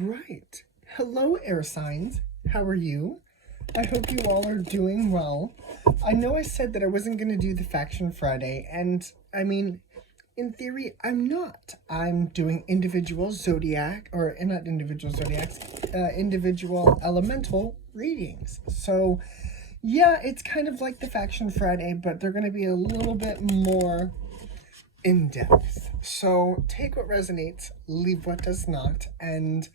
right. Hello, air signs. How are you? I hope you all are doing well. I know I said that I wasn't going to do the Faction Friday, and I mean, in theory, I'm not. I'm doing individual zodiac, or not individual zodiacs, individual elemental readings. So, yeah, it's kind of like the Faction Friday, but they're going to be a little bit more in depth. So take what resonates, leave what does not, and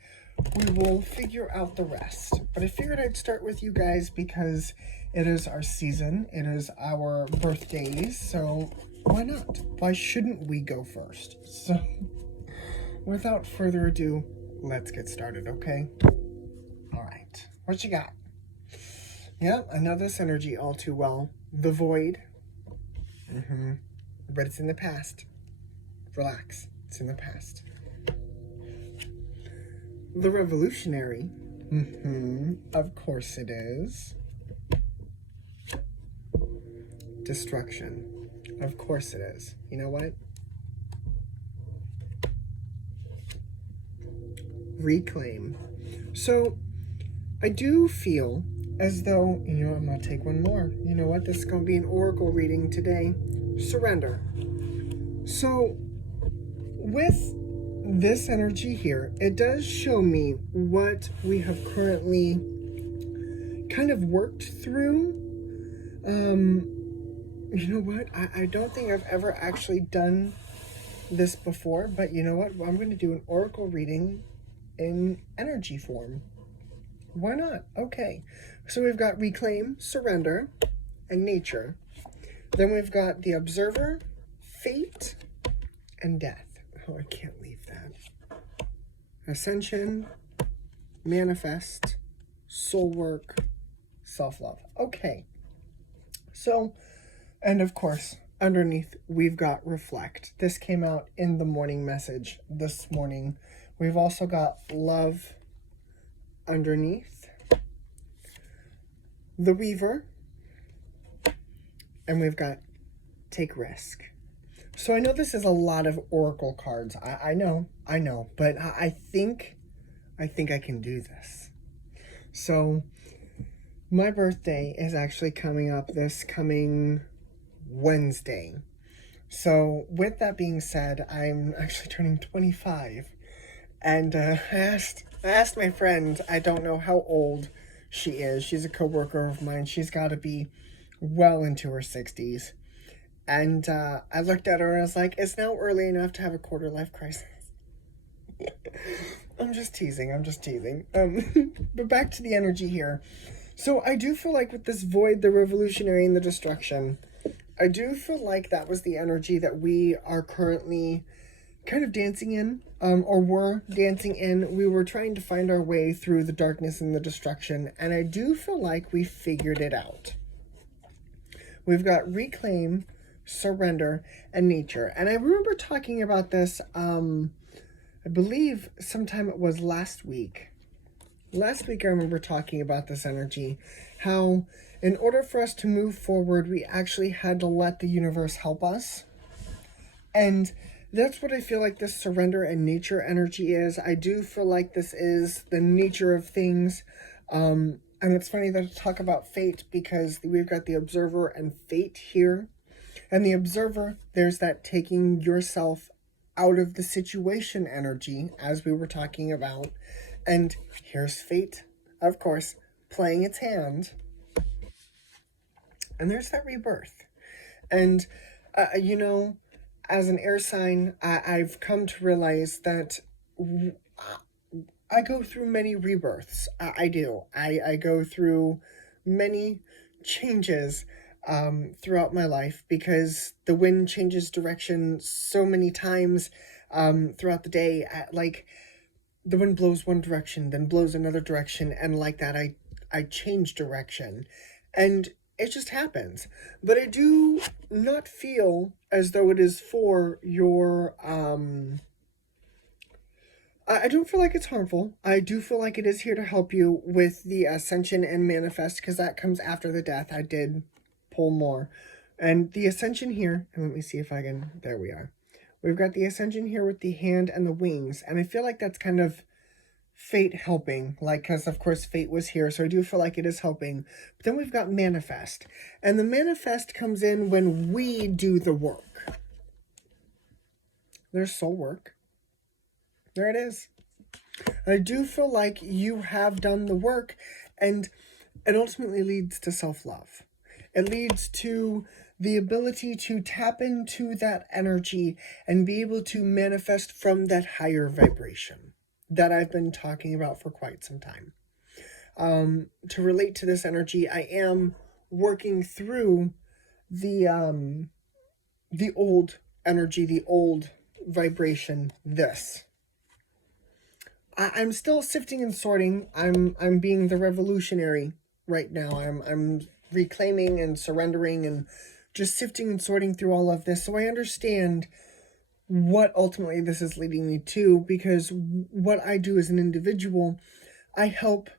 we will figure out the rest. But I figured I'd start with you guys because it is our season, it is our birthdays, so why not? Why shouldn't we go first? So without further ado, let's get started, okay? Alright, what you got? Yep, I know this energy all too well. The void. But it's in the past. Relax, it's in the past. The revolutionary. Of course it is. Destruction. Of course it is. You know what? Reclaim. So, I do feel as though, you know, I'm going to take one more. You know what? This is going to be an oracle reading today. Surrender. So, with this energy here, it does show me what we have currently kind of worked through. You know what? I don't think I've ever actually done this before, but you know what? I'm going to do an oracle reading in energy form. Why not? Okay. So we've got reclaim, surrender, and nature. Then we've got the observer, fate, and death. Oh, I can't leave that. Ascension, manifest, soul work, self-love. Okay. So, and of course, underneath, we've got reflect. This came out in the morning message this morning. We've also got love underneath, the weaver, and we've got take risk. So I know this is a lot of oracle cards. I know, but I think I can do this. So my birthday is actually coming up this coming Wednesday. So with that being said, I'm actually turning 25. And I asked my friend, I don't know how old she is. She's a coworker of mine. She's got to be well into her 60s. And I looked at her and I was like, it's now early enough to have a quarter life crisis. I'm just teasing. But back to the energy here. So I do feel like with this void, the revolutionary, and the destruction, I do feel like that was the energy that we are currently kind of dancing in, or were dancing in. We were trying to find our way through the darkness and the destruction, and I do feel like we figured it out. We've got reclaim, surrender, and nature. And I remember talking about this, I believe sometime it was last week. Last week I remember talking about this energy, how in order for us to move forward, we actually had to let the universe help us. And that's what I feel like this surrender and nature energy is. I do feel like this is the nature of things. And it's funny that I talk about fate because we've got the observer and fate here. And the observer, there's that taking yourself out of the situation energy, as we were talking about. And here's fate, of course, playing its hand. And there's that rebirth. And, you know, as an air sign, I've come to realize that I go through many rebirths. I do. I go through many changes throughout my life because the wind changes direction so many times throughout the day. Like, the wind blows one direction, then blows another direction, and like that, I change direction. And it just happens. But I do not feel as though it is for your, I don't feel like it's harmful. I do feel like it is here to help you with the ascension and manifest, because that comes after the death. I did pull more. And the ascension here, and let me see if I can, there we are. We've got the ascension here with the hand and the wings, and I feel like that's kind of fate helping, like, because of course fate was here, so I do feel like it is helping. But then we've got manifest, and the manifest comes in when we do the work. There's soul work. There it is. I do feel like you have done the work, and it ultimately leads to self-love. It leads to the ability to tap into that energy and be able to manifest from that higher vibration that I've been talking about for quite some time. To relate to this energy, I am working through the old energy, the old vibration, this. I'm still sifting and sorting. I'm being the revolutionary right now. I'm reclaiming and surrendering and just sifting and sorting through all of this, so I understand what ultimately this is leading me to, because what I do as an individual, I help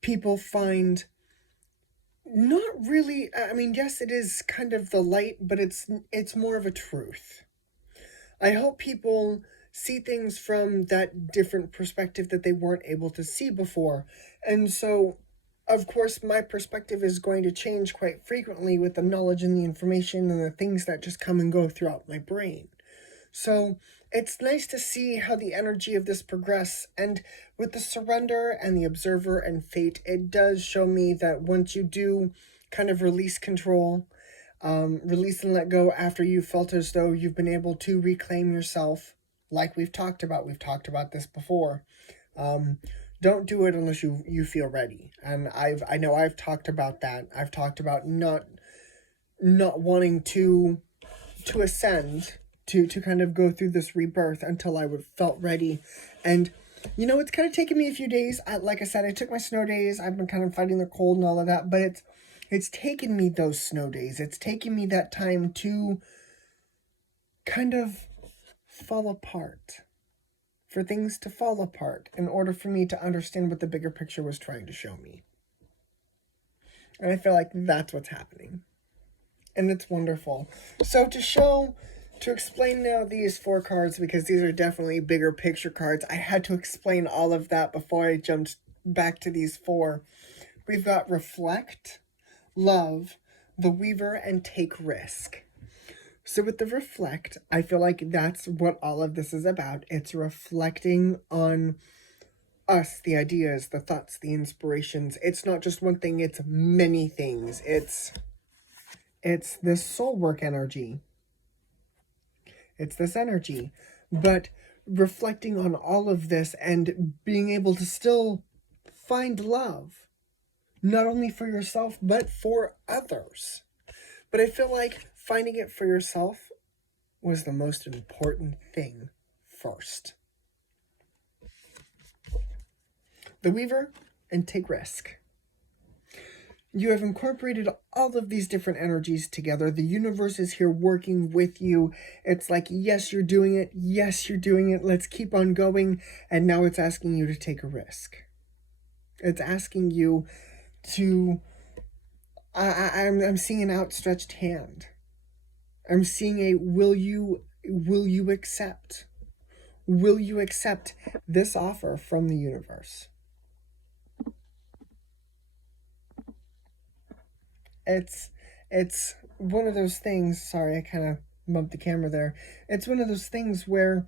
people find not really, I mean, yes, it is kind of the light, but it's more of a truth. I help people see things from that different perspective that they weren't able to see before. And so, of course, my perspective is going to change quite frequently with the knowledge and the information and the things that just come and go throughout my brain. So it's nice to see how the energy of this progress, and with the surrender and the observer and fate, it does show me that once you do kind of release control, release and let go after you felt as though you've been able to reclaim yourself, like we've talked about this before. Don't do it unless you feel ready. And I know I've talked about that. I've talked about not wanting to ascend, to kind of go through this rebirth until I would felt ready. And you know, it's kind of taken me a few days. Like I said, I took my snow days. I've been kind of fighting the cold and all of that, but it's taken me those snow days. It's taken me that time to kind of fall apart, for things to fall apart in order for me to understand what the bigger picture was trying to show me. And I feel like that's what's happening. And it's wonderful. So to explain now these 4 cards, because these are definitely bigger picture cards, I had to explain all of that before I jumped back to these 4. We've got reflect, love, the weaver, and take risk. So with the reflect, I feel like that's what all of this is about. It's reflecting on us, the ideas, the thoughts, the inspirations. It's not just one thing, it's many things. It's this soul work energy. It's this energy. But reflecting on all of this and being able to still find love, not only for yourself, but for others. But I feel like finding it for yourself was the most important thing first. The weaver and take risk. You have incorporated all of these different energies together. The universe is here working with you. It's like, yes, you're doing it. Yes, you're doing it. Let's keep on going. And now it's asking you to take a risk. It's asking you to... I'm seeing an outstretched hand. I'm seeing a will you accept? Will you accept this offer from the universe? It's one of those things, sorry, I kind of bumped the camera there. It's one of those things where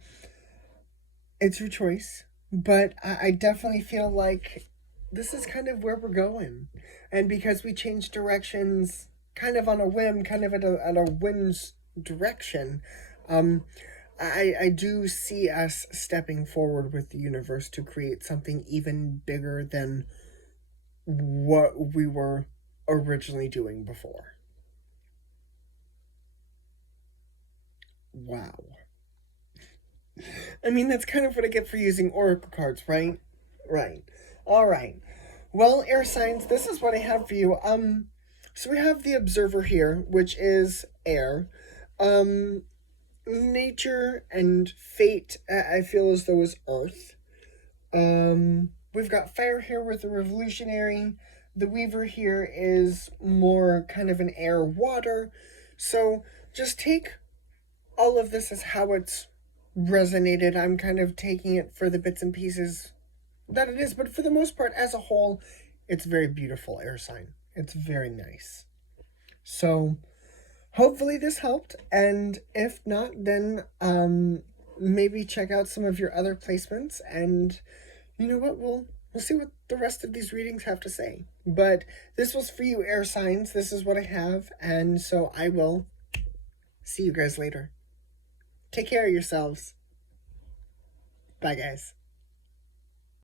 it's your choice, but I definitely feel like this is kind of where we're going. And because we changed directions kind of on a whim, kind of at a whim's direction, I do see us stepping forward with the universe to create something even bigger than what we were originally doing before. Wow. I mean, that's kind of what I get for using oracle cards, right? Right. All right. Well, air signs, this is what I have for you. So we have the observer here, which is air. Nature and fate, I feel as though is earth. We've got fire here with the revolutionary. The weaver here is more kind of an air water. So just take all of this as how it's resonated. I'm kind of taking it for the bits and pieces that it is. But for the most part, as a whole, it's a very beautiful air sign. It's very nice. So hopefully this helped, and if not, then maybe check out some of your other placements, and you know what, we'll see what the rest of these readings have to say. But this was for you, air signs. This is what I have, and so I will see you guys later. Take care of yourselves. Bye, guys.